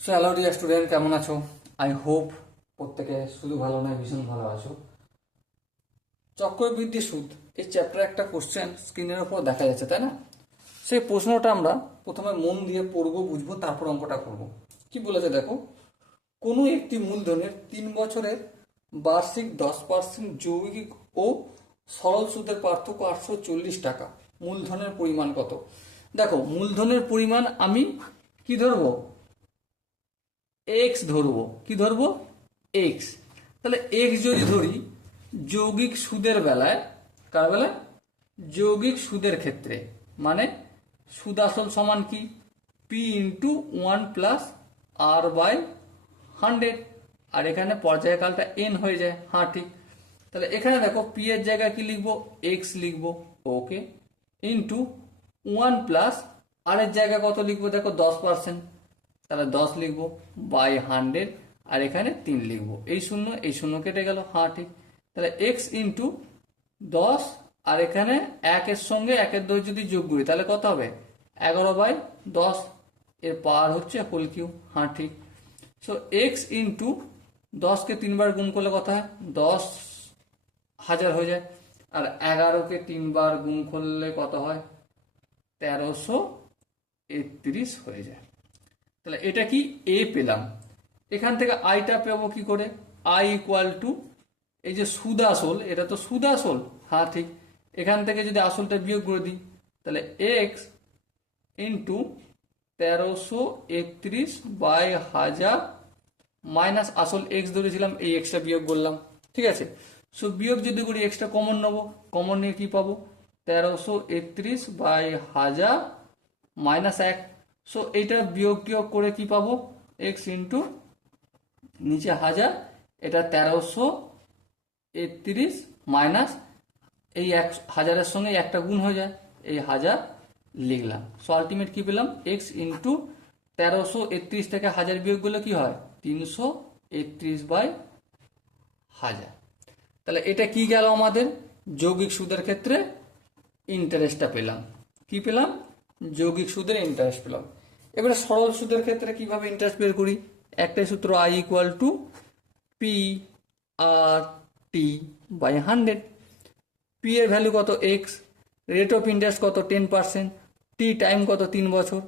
So hello dear student, কেমন আছো? I hope প্রত্যেকে শুধু ভালো নয়, ভীষণ ভালো আছো। চক্রবৃদ্ধি সুদ এই চ্যাপ্টারে একটা কোশ্চেন স্ক্রিনের ওপর দেখা যাচ্ছে, তাই না? সেই প্রশ্নটা আমরা প্রথমে মন দিয়ে পড়বো, বুঝবো, তারপর অঙ্কটা করব। কি বলেছে দেখো, কোনো একটি মূলধনের 3 বছরের বার্ষিক 10% যৌগিক ও সরল সুদের পার্থক্য 840 টাকা। মূলধনের পরিমাণ কত? দেখো, মূলধনের পরিমাণ আমি কি ধরবো? এক্স ধরবো। কি ধরবো? এক্স। তাহলে এক্স যদি ধরি যৌগিক সুদের বেলায়, কার বেলায়? যৌগিক সুদের ক্ষেত্রে, মানে সুদ আসল সমান কি? P into 1 + r/100। আর এখানে পর্যায়কালটা এন হয়ে যায়। হ্যাঁ, ঠিক। তাহলে এখানে দেখো, পি এর জায়গায় কি লিখবো? এক্স লিখবো। ওকে। ইন্টু 1 + আর এর জায়গায় কত লিখবো? দেখো 10%, তাহলে 10 লিখবো, বাই 100। আর এখানে 3 লিখবো। এই শূন্য এই শূন্য কেটে গেল। হ্যাঁ, ঠিক। তাহলে এক্স ইন্টু 10, আর এখানে একের সঙ্গে একের দই যদি যোগ করি তাহলে কত হবে? 11/10। এর পাওয়ার হচ্ছে হোল কিউ। হ্যাঁ, ঠিক। সো এক্স ইন্টু 10কে 3 বার গুণ করলে কত হয়? 10,000 হয়ে যায়। আর 11কে 3 বার গুণ করলে কত হয়? 1331 হয়ে যায়। তাহলে এটা কি? এ পেলাম। এখান থেকে আইটা পাবো কি করে? আই ইকুয়াল টু, এই যে সুদ আসল, এটা তো সুদ আসল। হ্যাঁ, ঠিক। এখান থেকে যদি আসলটা বিয়োগ করে দিই তাহলে এক্স ইন্টু 1331/1000 মাইনাস আসল এক্স ধরেছিলাম, এই এক্সটা বিয়োগ করলাম। ঠিক আছে। সো বিয়োগ যদি করি এক্সটা কমন নেবো, কমন নিয়ে কি পাবো? 1331/1000 -1। সো এইটা বিয়োগ টিয়োগ করে কি পাবো? এক্স ইন্টু নিচে 1000, এটা 1331 মাইনাস এই 1000-এর সঙ্গে একটা গুণ হয়ে যায়, এই 1000 লিখলাম। সো আলটিমেট কি পেলাম? এক্স ইন্টু 1331 থেকে 1000 বিয়োগ করলে কি হয়? 331/1000। তাহলে এটা কি গেল আমাদের? যৌগিক সুদের ক্ষেত্রে ইন্টারেস্টটা পেলাম। কি পেলাম? যৌগিক সুদের ইন্টারেস্ট পেলাম। এবারে সরল সুদের ক্ষেত্রে কিভাবে ইন্টারেস্ট বের করি? একটাই সূত্র, I equal to P R T by 100। P এর ভ্যালু কত? এক্স। রেট অফ ইন্টারেস্ট কত? 10%। টি টাইম কত? 3 বছর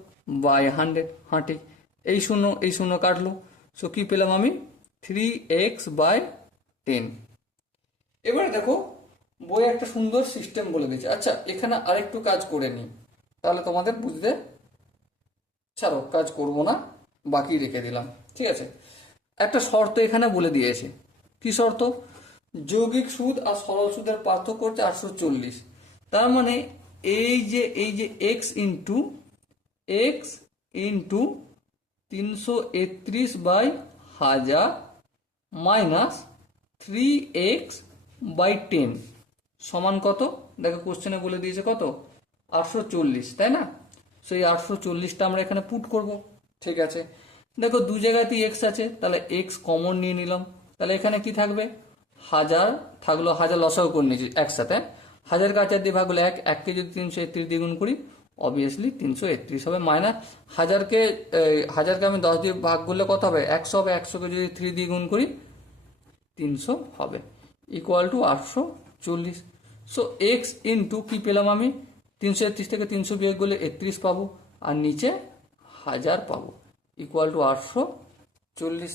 বাই 100। হ্যাঁ, ঠিক। এই শূন্য এই শূন্য কাটলো। সো কি পেলাম আমি? 3x/10। এবারে দেখো, বই একটা সুন্দর সিস্টেম বলে দিয়েছে। আচ্ছা, এখানে আরেকটু কাজ করে নিই, তাহলে তোমাদের বুঝতে, ছাড়ো কাজ করব না, বাকি রেখে দিলাম। ঠিক আছে। একটা শর্ত এখানে বলে দিয়েছে। কি শর্ত? যৌগিক সুদ আর সরল সুদের পার্থক্য হচ্ছে 840। তার মানে এই যে এক্স ইন্টু 331/1000 মাইনাস 3x/10 সমান কত? দেখো কোশ্চেনে বলে দিয়েছে কত? 840, তাই না? সেই 840টা আমরা এখানে পুট করব। ঠিক আছে। দেখো দু জায়গাতেই এক্স আছে, তাহলে এক্স কমন নিয়ে নিলাম। তাহলে এখানে কি থাকবে? 1000 থাকলো, 1000 লসাগু করে নিয়েছি একসাথে। 1000 কে 4 দিয়ে ভাগ হলো 1, 1কে যদি 331 দিয়ে গুণ করি অবভিয়াসলি 331 হবে। মাইনাস 1000কে আমি 10 দিয়ে ভাগ করলে কত হবে? 100 হবে। 100কে যদি 3 দিয়ে গুণ করি 300 হবে, equal to 840। So x into কি পেলাম আমি? 331 থেকে 300 বিয়োগ করলে 31 পাবো, আর নিচে 1000 পাবো, ইকুয়াল টু 840।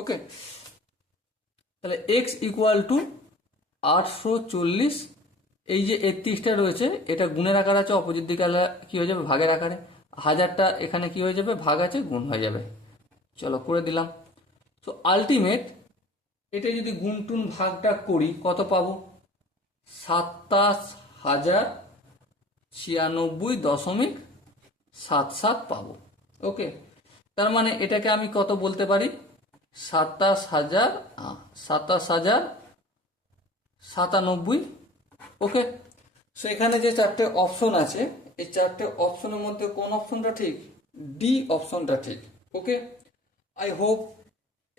ওকে। তাহলে এক্স ইকুয়াল টু 840। এই যে 31টা রয়েছে এটা গুণের আকার আছে, অপোজিট দিকে কি হয়ে যাবে? ভাগের আকারে। 1000টা এখানে কি হয়ে যাবে? ভাগ আছে, গুণ হয়ে যাবে। চলো করে দিলাম। তো আলটিমেট এটা যদি গুণ টুন ভাগটা করি কত পাবো? 27,096.77 পাবো। ওকে। তার মানে এটাকে আমি কত বলতে পারি? 27,097। ওকে। সো এখানে যে চারটে অপশন আছে, এই চারটে অপশনের মধ্যে কোন অপশনটা ঠিক? ডি অপশনটা ঠিক। ওকে। আই হোপ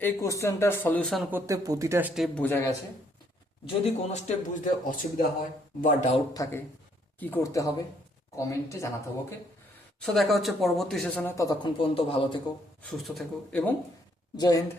এই কোশ্চেনটার সলিউশন করতে প্রতিটা স্টেপ বোঝা গেছে। যদি কোনো স্টেপ বুঝতে অসুবিধা হয় বা ডাউট থাকে, কি করতে হবে? কমেন্টে জানাতে হবে। ওকে। সো দেখা হচ্ছে পরবর্তী সেশনে, ততক্ষণ পর্যন্ত ভালো থেকো, সুস্থ থেকো এবং জয় হিন্দ।